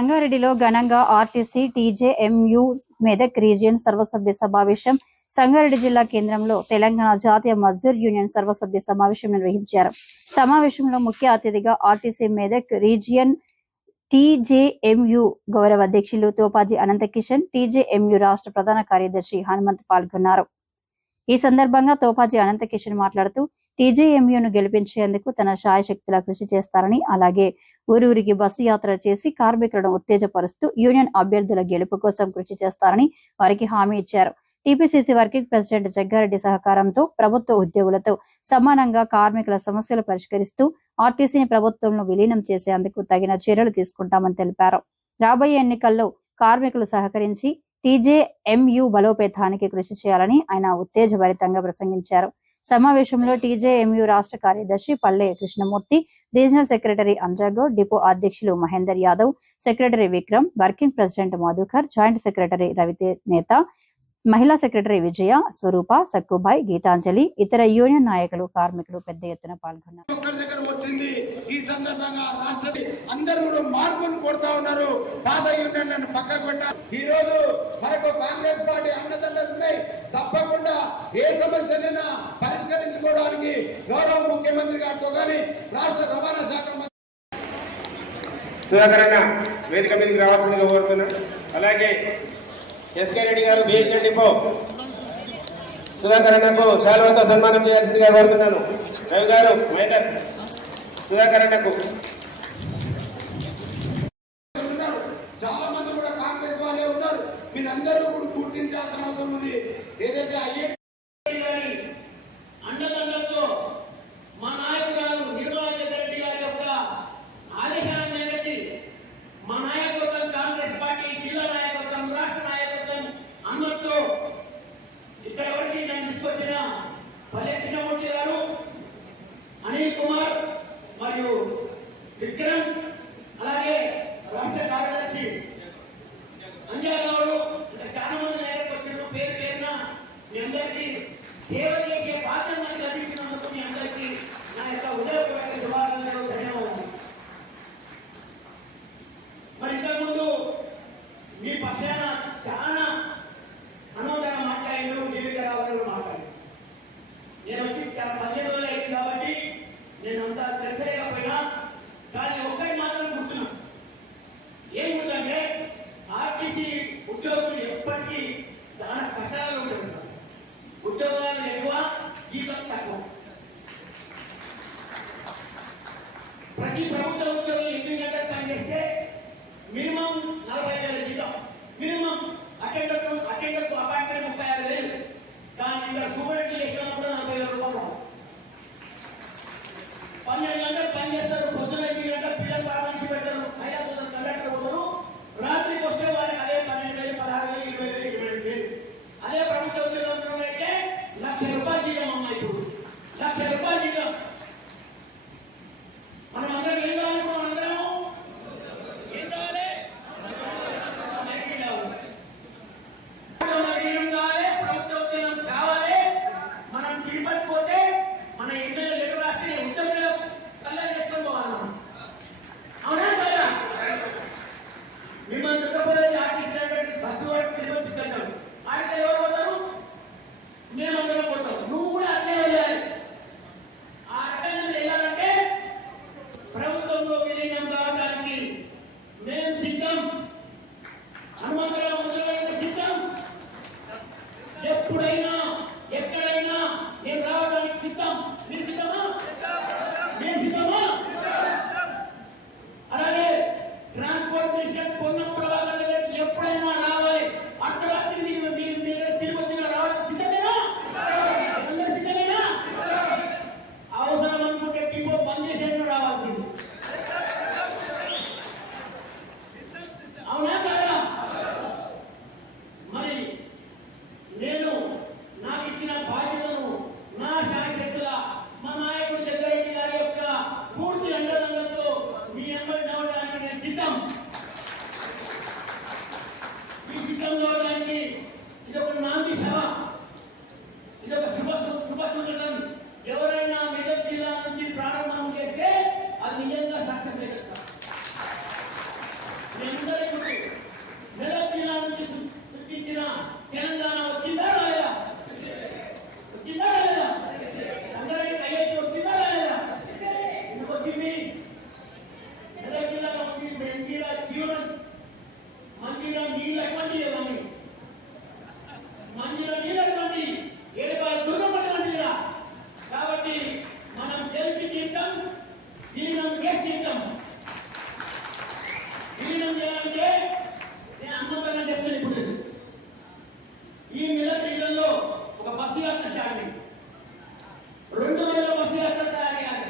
సంగారెడ్డిలో ఘనంగా RTC టీజేఎంయు Medak region సర్వసభ్య సమావేశం సంగారెడ్డి జిల్లా కేంద్రంలో తెలంగాణ జాతీయ మజ్దూర్ యూనియన్ సర్వసభ్య సమావేశం నిర్వహించారు. సమావేశంలో ముఖ్య అతిథిగా ఆర్టీసీ మెదక్ రీజియన్ టీజేఎంయు గౌరవ అధ్యక్షులు తోపాజీ అనంతకిషన్, టీజేఎంయు రాష్ట్ర ప్రధాన కార్యదర్శి హనుమంత్ పాల్గొన్నారు. ఈ సందర్భంగా తోపాజీ అనంతకిషన్ మాట్లాడుతూ టీజేఎంయును గెలిపించేందుకు తన శాయశక్తులా కృషి చేస్తారని, అలాగే ఊరూరికి బస్సు యాత్ర చేసి కార్మికులను ఉత్తేజపరుస్తూ యూనియన్ అభ్యర్థుల గెలుపు కోసం కృషి చేస్తారని వారికి హామీ ఇచ్చారు. టీపీసీసీ వర్కింగ్ ప్రెసిడెంట్ జగ్గారెడ్డి సహకారంతో ప్రభుత్వ ఉద్యోగులతో సమానంగా కార్మికుల సమస్యలు పరిష్కరిస్తూ ఆర్టీసీని ప్రభుత్వంలో విలీనం చేసేందుకు తగిన చర్యలు తీసుకుంటామని తెలిపారు. రాబోయే ఎన్నికల్లో కార్మికులు సహకరించి టీజేఎంయు బలోపేతానికి కృషి చేయాలని ఆయన ఉత్తేజభరితంగా ప్రసంగించారు. సమావేశంలో టీజేఎంయు రాష్ట్ర కార్యదర్శి Palle Krishnamurthy, regional secretary Anjagoud, depot అధ్యక్షులు Mahender Yadav, secretary Vikram, working president Madhukar, joint secretary Ravineta, మహిళా సెక్రటరీ విజయ, స్వరూప, సక్కుబాయ్, గీతాంజలి, ఇతర యూనియన్ నాయకులు, కార్మికులు పెద్ద ఎత్తున పాల్గొన్నారు. అందరూ కూడా మార్పును కోరుతా ఉన్నారు. పాత యూనియన్ పక్కకు పెట్టారు. ఈ రోజు మనకు కాంగ్రెస్ పార్టీ అండదండలు ఉన్నాయి. తప్పకుండా ఏ సమస్యనైనా పరిష్కరించుకోవడానికి గౌరవ ముఖ్యమంత్రి గారితో కానీ రాష్ట్ర రవాణా శాఖ మంత్రి సుధాకర్ అన్న వేదిక మీదకి రావాల్సిందిగా కోరుతున్నా. అలాగే ఎస్కే రెడ్డి గారు బిహెచ్ఎల్ డిపో సుధాకర్ అన్నకు శాలువాతో సన్మానం చేయాల్సిందిగా కోరుతున్నాను. రవి గారు మైనర్ సుధాకర్ అన్నకు. చాలా మంది కూడా కాంగ్రెస్ వాళ్ళే ఉన్నారు. మీరందరూ కూడా గుర్తించాల్సిన అవసరం ఉంది. ఏదైతే అండదండలతో మా నాయకురాలు నిర్మలా రెడ్డి గారి యొక్క ఆదేశాల మేరకు మా నాయకత్వం, కాంగ్రెస్ పార్టీ జిల్లా నాయకత్వం, రాష్ట్ర నాయకత్వం అందరితో ఇక్కడ వరకు నేను తీసుకొచ్చిన పల్లె కృష్ణమూర్తి గారు, అనిల్ కుమార్ మరియు విక్రమ్, అలాగే రాష్ట్ర కార్యదర్శి అంజాగౌడు, చాలా మంది నాయకులు వచ్చారు. పేరు పేరున మీ అందరికీ సేవ చేసే బాధ్యత నాకు లభించినందుకు మీ అందరికీ నా యొక్క ఉదయపూర్వక శుభాకాంక్షలు, ధన్యవాదాలు. మరి ఇంతకుముందు మీ పక్షాన చాలా అనుమతిగా మాట్లాడారు, జీవితరావు మాట్లాడారు. నేను వచ్చి 15 రోజులు అయింది కాబట్టి నేను అంతా తెలిసేయకపోయినా కానీ ఒక్కటి మాత్రం గుర్తున్నా. ఏం గుర్తంటే ఆర్టీసీ ఉద్యోగులు ఎప్పటికీ చాలా కష్టాలు ఉంటున్నారు. ఉద్యోగాలు ఎక్కువ, జీతం తక్కువ. ప్రతి ప్రభుత్వ ఉద్యోగులు 8 గంటలు పనిచేస్తే మినిమం 40,000 జీతం, మినిమం అటెండర్ అపాయింట్మెంట్ 36,000. కానీ ఇక్కడ సూపరింటెండెంట్ చేసినప్పుడు 40,000 రూపాయలు. 12 గంటలు పని చేస్తారు. పొద్దున 8 గంటలు పిల్లలు ప్రారంభించి పెడతారు. 5,000 కండక్టర్ పోతారు. రాత్రికి వస్తే వాళ్ళకి అదే 12,000, 16,000, 20,000, 22,000. అదే ప్రభుత్వ ఉద్యోగం అయితే ₹1,00,000 జీతం అమ్మా. ఇప్పుడు ₹1,00,000 జీతం. మనం అందరం ఏం కావాలనుకున్నాం? అందరము ఏం కావాలి? ప్రభుత్వ ఉద్యోగం కావాలి. మనం తిరుపతి పోతే మన ఎమ్మెల్యే లెటర్ రాస్తే ఉద్యోగులు కళ్ళని చేసుకొని పోవాలి. అవునా కదా? మిమ్మల్ని దుఃఖపడేది ఆర్టీసీ బస్సు వరకు తిరుపతి తీసుకెళ్తాం. ఆడితే ఎవరు పోతారు? మేమందరం పోతాం. నువ్వు కూడా అట్లే వెళ్ళాలి. ఆ రకంగా వెళ్ళాలంటే ప్రభుత్వంలో విలీనం కావడానికి మేము సిద్ధం. హనుమంతరావు సిద్ధం. ఎప్పుడైనా ఎక్కడైనా నేను రావడానికి యాత్ర స్టార్ట్ అయింది. 2 రోజుల బస్సు యాత్ర తయారు చేయాలి.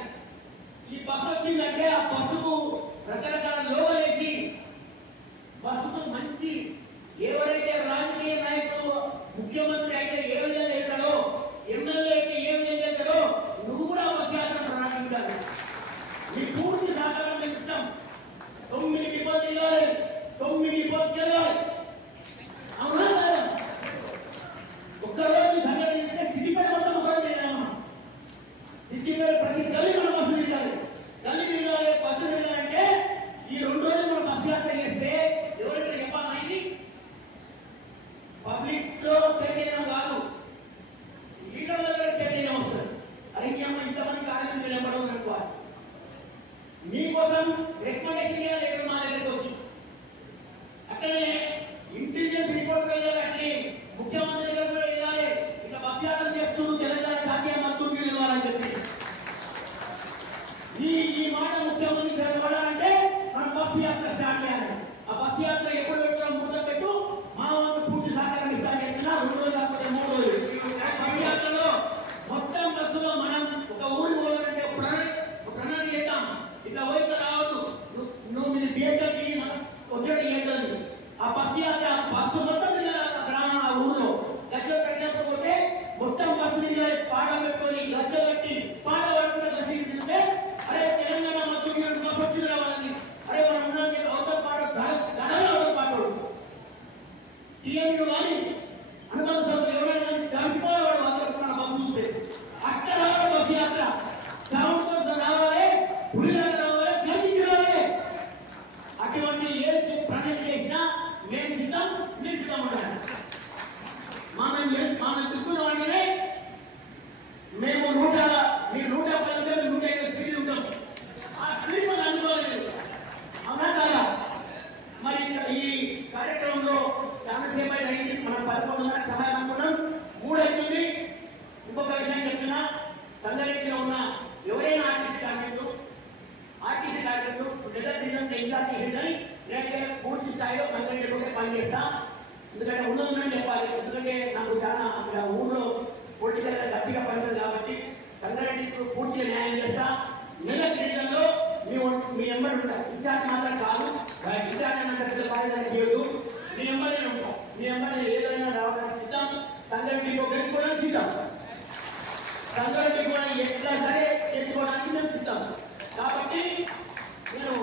ఈ బస్సు వచ్చిందంటే ఆ బస్సుకు రకరకాల లోగలేసి బస్సుకు మంచి ఎవరైతే రాజకీయ నాయకుడు ముఖ్యమంత్రి అయితే ఏ విధంగా చేస్తాడో, ఎమ్మెల్యే అయితే ఏ విధంగా చేస్తాడో నువ్వు కూడా బస్సు యాత్ర ప్రారంభించాలి. మీ పూర్తి సహకారం పెంచుతాం. 9 డిపోలు చేయాలి, 9 డిపోలు చేయాలి. అవునా మేడం? ఒక్కరోజు సంగతి సిద్దిపేట మొత్తం ఒకరోజు చేయాలమ్మా. సిద్దిపేట ప్రతి గల్లీ మనం బస్సు తిరగాలి, గల్లీ తిరగాలి, బస్సు తిరగాలంటే ఈ 2 రోజులు మనం బస్సు యాత్ర చేస్తే ఎవరైతే చెప్పాలి పబ్లిక్ లో చైతన్యం కాదు, లీడర్ల దగ్గర చైతన్యం వస్తుంది. అరేమ్మ ఇంతమంది కార్యక్రమం నిలబడడం అనుకోవాలి. మీకోసం రికమెండేషన్ చేయాలి. మా దగ్గరికి వచ్చి అట్లనే ఇంటెలిజెన్స్ రిపోర్ట్ వెళ్ళాలి, ముఖ్యమంత్రి దగ్గర వెళ్ళాలి. ఇక బస్ యాత్ర చేస్తూ తెలంగాణ జాతీయ మంత్రులు నిలవాలని చెప్పి ఈ మాట ముఖ్యమంత్రి జరగబడాలంటే మనం బస్సు యాత్ర స్టార్ట్ చేయాలి. ఆ బస్సు యాత్ర ఎప్పుడు పెట్టడం ముహూర్తం పెట్టు, మా వంతు పూర్తి సహకారం ఇస్తాను చెప్తున్నా. 2 రోజులు కాకపోతే 3 రోజులు బస్సు యాత్రలో మొత్తం బస్సులో మనం ఒక ఊరు పోవాలంటే ప్రణాళిక చేద్దాం. ఇట్లా వైపు రావద్దు, నువ్వు మీరు బీజేపీ మనం వచ్చేది ఏంటండి ఆ బస్సు యాత్ర బస్సు మొత్తం గ్రామం ఆ ఊళ్ళో గజ్జ పెట్టినప్పుడు పోతే మొత్తం బస్సు దిగాలి. పాట పెట్టుకొని గజ్జ కట్టి పాట పట్టుకుని దర్శించుకుంటే అరే తెలంగాణ మొత్తం బస్సు వచ్చి రావాలని, అరే మనం ఉన్నాం అవతల పాట గడలో అవతల పాట టీఎంలు కానీ అనుబంధ సభ్యులు ఎవరైనా చనిపోయేవాడు అందరూ మన బస్సు చూస్తే అక్కడ రావాలి. బస్సు యాత్ర సౌండ్ రావాలి, పులిలాగా రావాలి, గర్జించి రావాలి. అటువంటి ఏది ప్రణాళిక చేసినా మేము సిద్ధం, మీరు సిద్ధం ఉండాలి. మనం తీసుకున్న వాటినే మేము 110 150 స్పీడ్ ఉంటాం. ఆ స్పీడ్ మనం అందుకోలేదు. అవునా కాదా? మరి ఈ కార్యక్రమంలో చాలాసేపు అయింది. మనం 11:30 సమయం అనుకున్నాం, 3 అవుతుంది. ఇంకొక విషయం చెప్తున్నా, సంగారెడ్డిలో ఉన్న ఎవరైనా ఆర్టీసీ కార్మికులు నిజం ఇన్ఛార్జి హెడ్ని నేనైతే పూర్తి స్థాయిలో సంగారెడ్డి కూడా పనిచేస్తా. ఎందుకంటే ఉన్నదని చెప్పాలి. ఎందుకంటే నాకు చాలా అక్కడ ఊళ్ళో పొలిటికల్ గట్టిగా పడుతుంది కాబట్టి సంగారెడ్డికి పూర్తిగా న్యాయం చేస్తా. నెల క్రితంలో మీ ఎమ్మెల్యే ఉంటారు. ఇన్ఛార్జ్ మాత్రం కాదు, ఇన్ఛార్జ్ అన్న బాధ్యత చేయదు. మీ ఎమ్మెల్యే ఉంటాం. మీ ఎమ్మెల్యే ఏదైనా రావడానికి సిద్ధం, సంగారెడ్డికి పెట్టుకోవడానికి సిద్ధం, సంగారెడ్డి కూడా ఎట్లా సరే చేసుకోవడానికి మేము సిద్ధం. కాబట్టి నేను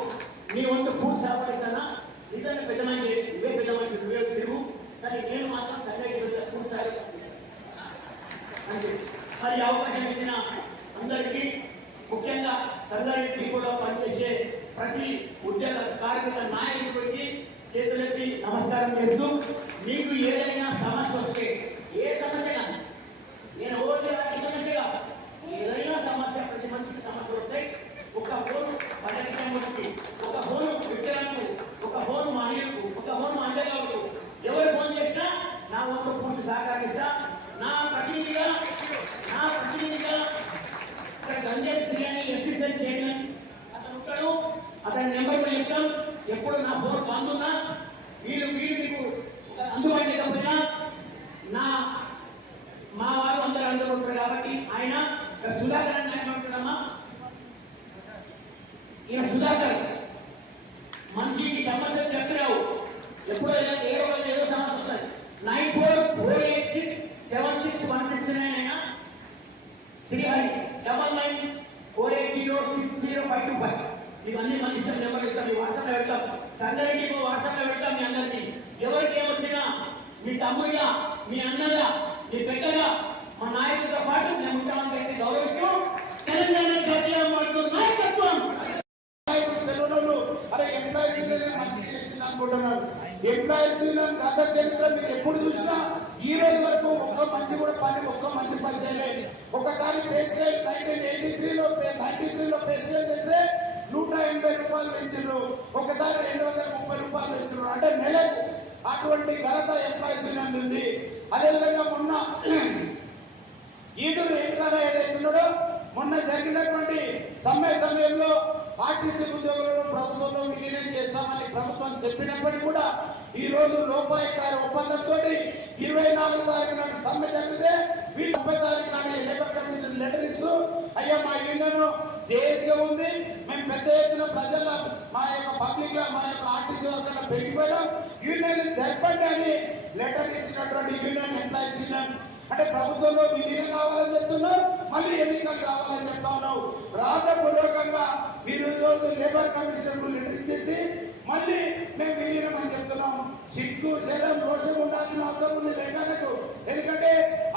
మీ వంతు పూర్తి సహకరిస్తానా. నిజంగా పెద్ద మంది ఇవే పెద్ద మంది నువ్వే తిరుగు, కానీ నేను మాత్రం సంగారెడ్డి పూర్తి అంటే మరి అవకాశం ఇచ్చిన అందరికీ, ముఖ్యంగా సంగారెడ్డి కూడా పనిచేసే ప్రతి ఉద్యోగ కార్మిక నాయకుడికి చేతులెత్తి నమస్కారం చేస్తూ, మీకు ఏదైనా సమస్య వస్తే, ఏ సమస్య కానీ నేను ఓకే ఈ సమస్యగా ఏదైనా సమస్య, ప్రతి మనిషికి సమస్య వస్తాయి. ఒక ఫోన్ పర్యటనకి, ఒక ఫోన్ విక్రయాలకు, ఒక ఫోన్ మహిళలకు, ఒక ఫోన్ మహిళలకు ఎవరు ఫోన్ చేసినా నా వంతు పూర్తి సహకరిస్తా. నా ప్రతినిధిగా ఇక్కడ గంజాయి శ్రీని ఎస్ఎస్ఎల్ చేయడం అతను ఉంటాడు. అతని నెంబర్ కూడా చెప్తాం. ఎప్పుడు నా ఫోన్ బంద్ ఉన్నా వీళ్ళు మీకు అందుబాటు లేకపోయినా మా వారు అందరూ ఉంటారు కాబట్టి ఆయన సుధాకర్ అని ఆయన ఉంటున్నామా, ఈయన సుధాకర్ మంచికి సమస్య చెప్పరావు. ఎప్పుడో ఏదో సమస్య వస్తుంది. 9448676169 అయినా శ్రీహరి 9948060525. ఇవన్నీ మన ఇష్టం నెంబర్ ఇస్తాం. వాట్సాప్లో పెడతాం. సంగారెడ్డి వాట్సాప్లో పెడతాం. మీ అందరికీ ఎవరికి ఏమొచ్చినా మీ తమ్ముడిగా, మీ అన్నగా, మీ పెద్దగా మా నాయకుడితో పాటు మేము ఉంటామని గౌరవిస్తూ తెలంగాణ జాతీయ నాయకత్వం ఎంప్లాయీస్ గత చరిత్ర మీరు ఎప్పుడు చూసినా ఈ రోజు వరకు ఒక్క మంచి పని చేయలేదు. ఒకసారి ప్రెసిడెంట్ 1983లో ప్రెసిడెంట్ చేస్తే 180 రూపాయలు పెంచారు. ఒకసారి 230 రూపాయలు పెంచారు. అంటే నెలకు అటువంటి ఘనత ఎంప్లాయీస్ ఉంది. అదేవిధంగా మొన్న ఈదురు ఎంకారా ఏదైతున్నాడో మొన్న జరిగినటువంటి సమ్మె సమయంలో ఆర్టీసీ ఉద్యోగులను ప్రభుత్వంలో విలీనం చేస్తామని ప్రభుత్వం చెప్పినప్పటికీ కూడా ఈ రోజు లోపాయికార ఒప్పందంతో 24 తారీఖు నాడు సమ్మె జరిగితే 30 తారీఖు నాడు లేబర్ కమిషన్ లెటర్ ఇస్తూ అయ్యా మా యూనియన్ జేఏసీ ఉంది, మేము పెద్ద ఎత్తున ప్రజల మా యొక్క పబ్లిక్ లో మా యొక్క ఆర్టీసీ వర్కర్లు పెరిగిపోయాం, యూనియన్ జరపండి అని లెటర్ ఇచ్చినటువంటి యూనియన్ ఎంప్లాయీస్ యూనియన్ అంటే ప్రభుత్వంలో విలీనం కావాలని చెప్తున్నావు, మళ్ళీ ఎన్నికలు కావాలని చెప్తా ఉన్నావు. రాతపూర్వకంగా మీరు లేబర్ కమిషన్ లెటర్ ఇచ్చేసి మళ్ళీ మేము విలీనం అని చెప్తున్నాము. సిగ్గు చేయడం రోషం ఉండాల్సిన అవసరం ఉంది లేఖలకు. ఎందుకంటే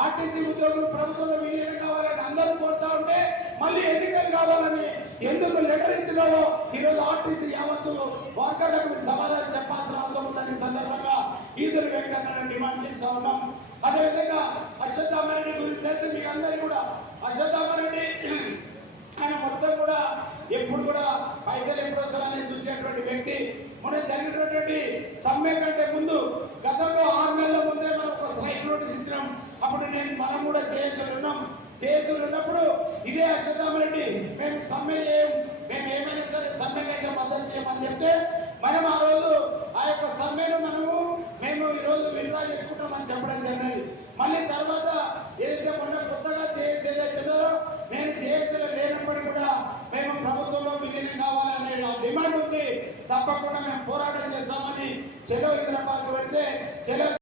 ఆర్టీసీ ఉద్యోగులు ప్రభుత్వంలో విలీనం కావాలని అందరూ కోరుతా ఉంటే మళ్ళీ ఎన్నికలు కావాలని ఎందుకు లెటర్ ఇచ్చినావో ఈరోజు ఆర్టీసీ యావత్తు వర్కర్లకు సమాధానం చెప్పాల్సిన అవసరం ఉందని సందర్భంగా ఈదురు వెంకటరమణ డిమాండ్ చేస్తా ఉన్నాం. అదేవిధంగా అశ్వత్థామరెడ్డి గురించి తెలిసి మీకు అందరికీ కూడా అశ్వత్థామరెడ్డి ఆయన మొత్తం కూడా ఎప్పుడు కూడా పైసలు ఎప్పుడు వస్తారని చూసేటువంటి వ్యక్తి. మొన్న జరిగినటువంటి సమ్మె కంటే ముందు గతంలో 6 నెలల ముందే మనం ఒక స్ట్రైక్ నోటీస్ ఇచ్చినాం. అప్పుడు మనం కూడా చేతులు ఉన్నప్పుడు ఇదే అశ్వత్థామరెడ్డి మేము సమ్మె చేయం, మేము ఏమైనా సరే సమ్మెకైతే మద్దతు చేయమని చెప్తే మనం ఆ రోజు ఆ యొక్క సమ్మెను మేము ఈ రోజు విత్డ్రా చేసుకుంటామని చెప్పడం జరిగింది. మళ్ళీ తర్వాత ఏదైతే మొన్న కొత్తగా చేసేదైతుందో నేను చేసేలో లేనప్పటికీ కూడా మేము ప్రభుత్వంలో విలీనం కావాలనే డిమాండ్ ఉంది. తప్పకుండా మేము పోరాటం